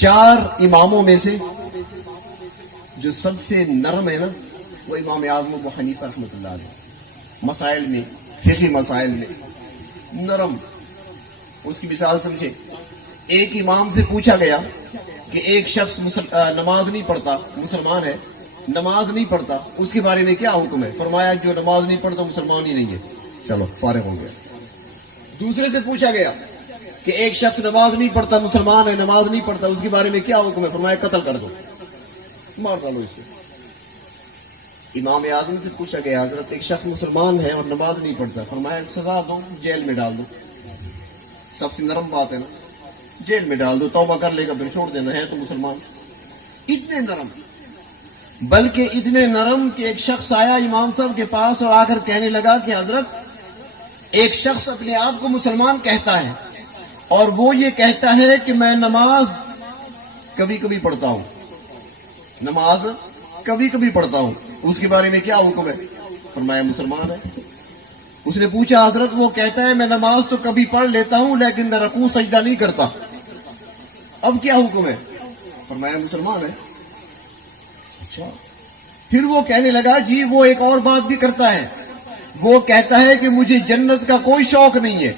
چار اماموں میں سے جو سب سے نرم ہے نا وہ امام اعظم ابو حنیفہ رحمۃ اللہ علیہ، مسائل میں، فقہی مسائل میں نرم. اس کی مثال سمجھے. ایک امام سے پوچھا گیا کہ ایک شخص نماز نہیں پڑھتا، مسلمان ہے، نماز نہیں پڑھتا، اس کے بارے میں کیا حکم ہے؟ فرمایا جو نماز نہیں پڑھتا مسلمان ہی نہیں ہے. چلو فارغ ہو گیا. دوسرے سے پوچھا گیا کہ ایک شخص نماز نہیں پڑھتا، مسلمان ہے، نماز نہیں پڑھتا، اس کے بارے میں کیا حکم ہے؟ فرمایا قتل کر دو، مار ڈالو اس کو. امام اعظم سے پوچھا گیا حضرت ایک شخص مسلمان ہے اور نماز نہیں پڑھتا، فرمایا سزا دو، جیل میں ڈال دو. سب سے نرم بات ہے نا، جیل میں ڈال دو، توبہ کر لے گا پھر چھوڑ دینا، ہے تو مسلمان. اتنے نرم، بلکہ اتنے نرم کہ ایک شخص آیا امام صاحب کے پاس اور آ کر کہنے لگا کہ حضرت ایک شخص اپنے آپ کو مسلمان کہتا ہے اور وہ یہ کہتا ہے کہ میں نماز کبھی کبھی پڑھتا ہوں، نماز کبھی کبھی پڑھتا ہوں، اس کے بارے میں کیا حکم ہے؟ فرمایا مسلمان ہے. اس نے پوچھا حضرت وہ کہتا ہے میں نماز تو کبھی پڑھ لیتا ہوں لیکن میں رکوع سجدہ نہیں کرتا، اب کیا حکم ہے؟ فرمایا مسلمان ہے. اچھا. پھر وہ کہنے لگا جی وہ ایک اور بات بھی کرتا ہے، وہ کہتا ہے کہ مجھے جنت کا کوئی شوق نہیں ہے،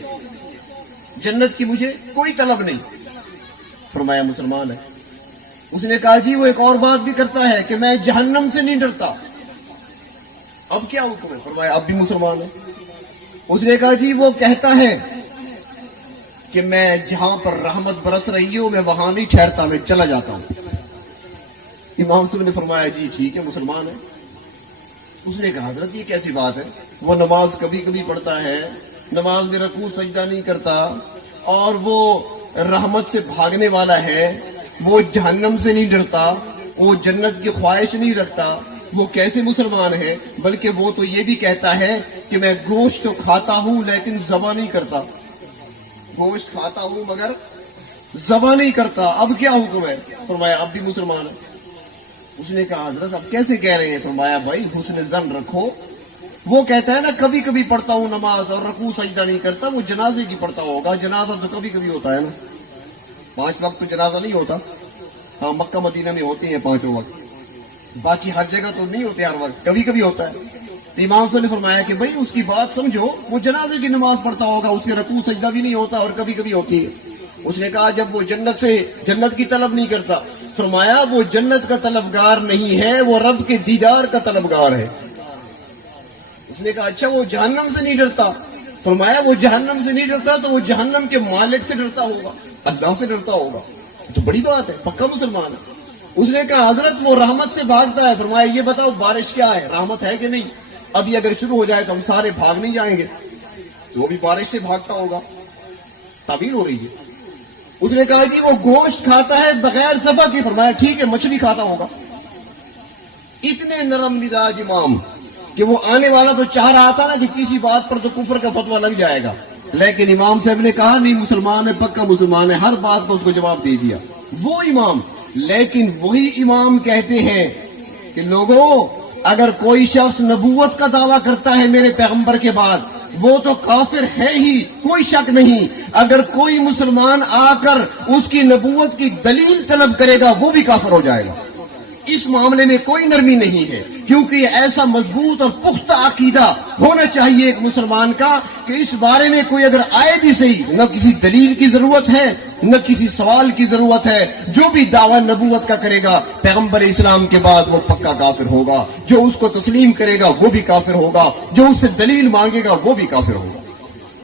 جنت کی مجھے کوئی طلب نہیں. فرمایا مسلمان ہے. اس نے کہا جی وہ ایک اور بات بھی کرتا ہے کہ میں جہنم سے نہیں ڈرتا، اب کیا حکم ہے؟ فرمایا اب بھی مسلمان ہے. اس نے کہا جی وہ کہتا ہے کہ میں جہاں پر رحمت برس رہی ہو میں وہاں نہیں ٹھہرتا، میں چلا جاتا ہوں. امام صاحب نے فرمایا جی ٹھیک ہے مسلمان ہے. اس نے کہا حضرت یہ کیسی بات ہے، وہ نماز کبھی کبھی پڑھتا ہے، نماز میں رکوع سجدہ نہیں کرتا، اور وہ رحمت سے بھاگنے والا ہے، وہ جہنم سے نہیں ڈرتا، وہ جنت کی خواہش نہیں رکھتا، وہ کیسے مسلمان ہے؟ بلکہ وہ تو یہ بھی کہتا ہے کہ میں گوشت تو کھاتا ہوں لیکن ذبح نہیں کرتا، گوشت کھاتا ہوں مگر ذبح نہیں کرتا، اب کیا حکم ہے؟ فرمایا اب بھی مسلمان ہے. اس نے کہا حضرت اب کیسے کہہ رہے ہیں؟ فرمایا بھائی حسن ظن رکھو، وہ کہتا ہے نا کبھی کبھی پڑھتا ہوں نماز اور رکوع سجدہ نہیں کرتا، وہ جنازے کی پڑھتا ہوگا، جنازہ تو کبھی کبھی ہوتا ہے نا، 5 وقت تو جنازہ نہیں ہوتا. ہاں مکہ مدینہ میں ہوتے ہیں 5 وقت، باقی ہر جگہ تو نہیں ہوتے ہر وقت، کبھی کبھی ہوتا ہے. تو امام صاحب نے فرمایا کہ بھائی اس کی بات سمجھو، وہ جنازے کی نماز پڑھتا ہوگا، اس کے رکوع سجدہ بھی نہیں ہوتا اور کبھی کبھی ہوتی ہے. اس نے کہا جب وہ جنت کی طلب نہیں کرتا، فرمایا وہ جنت کا طلبگار نہیں ہے، وہ رب کے دیدار کا طلبگار ہے. اس نے کہا اچھا وہ جہنم سے نہیں ڈرتا، فرمایا وہ جہنم سے نہیں ڈرتا تو وہ جہنم کے مالک سے ڈرتا ہوگا، اللہ سے ڈرتا ہوگا، تو بڑی بات ہے، پکا مسلمان ہے. اس نے کہا حضرت وہ رحمت سے بھاگتا ہے، فرمایا یہ بتاؤ بارش کیا ہے، رحمت ہے کہ نہیں؟ ابھی اگر شروع ہو جائے تو ہم سارے بھاگ نہیں جائیں گے، تو وہ بھی بارش سے بھاگتا ہوگا. تعبیر ہو رہی ہے. اس نے کہا جی وہ گوشت کھاتا ہے بغیر ذبح کے، فرمایا ٹھیک ہے مچھلی کھاتا ہوگا. اتنے نرم مزاج امام کہ وہ آنے والا تو چاہ رہا تھا نا کہ کسی بات پر تو کفر کا فتویٰ لگ جائے گا، لیکن امام صاحب نے کہا نہیں مسلمان ہے، پکا مسلمان ہے، ہر بات کو اس کو جواب دے دیا. وہ امام. لیکن وہی امام کہتے ہیں کہ لوگوں اگر کوئی شخص نبوت کا دعویٰ کرتا ہے میرے پیغمبر کے بعد وہ تو کافر ہے ہی، کوئی شک نہیں. اگر کوئی مسلمان آ کر اس کی نبوت کی دلیل طلب کرے گا وہ بھی کافر ہو جائے گا. اس معاملے میں کوئی نرمی نہیں ہے، کیونکہ یہ ایسا مضبوط اور پختہ عقیدہ ہونا چاہیے ایک مسلمان کا کہ اس بارے میں کوئی اگر آئے بھی صحیح، نہ کسی دلیل کی ضرورت ہے نہ کسی سوال کی ضرورت ہے، جو بھی دعویٰ نبوت کا کرے گا پیغمبر اسلام کے بعد وہ پکا کافر ہوگا، جو اس کو تسلیم کرے گا وہ بھی کافر ہوگا، جو اس سے دلیل مانگے گا وہ بھی کافر ہوگا.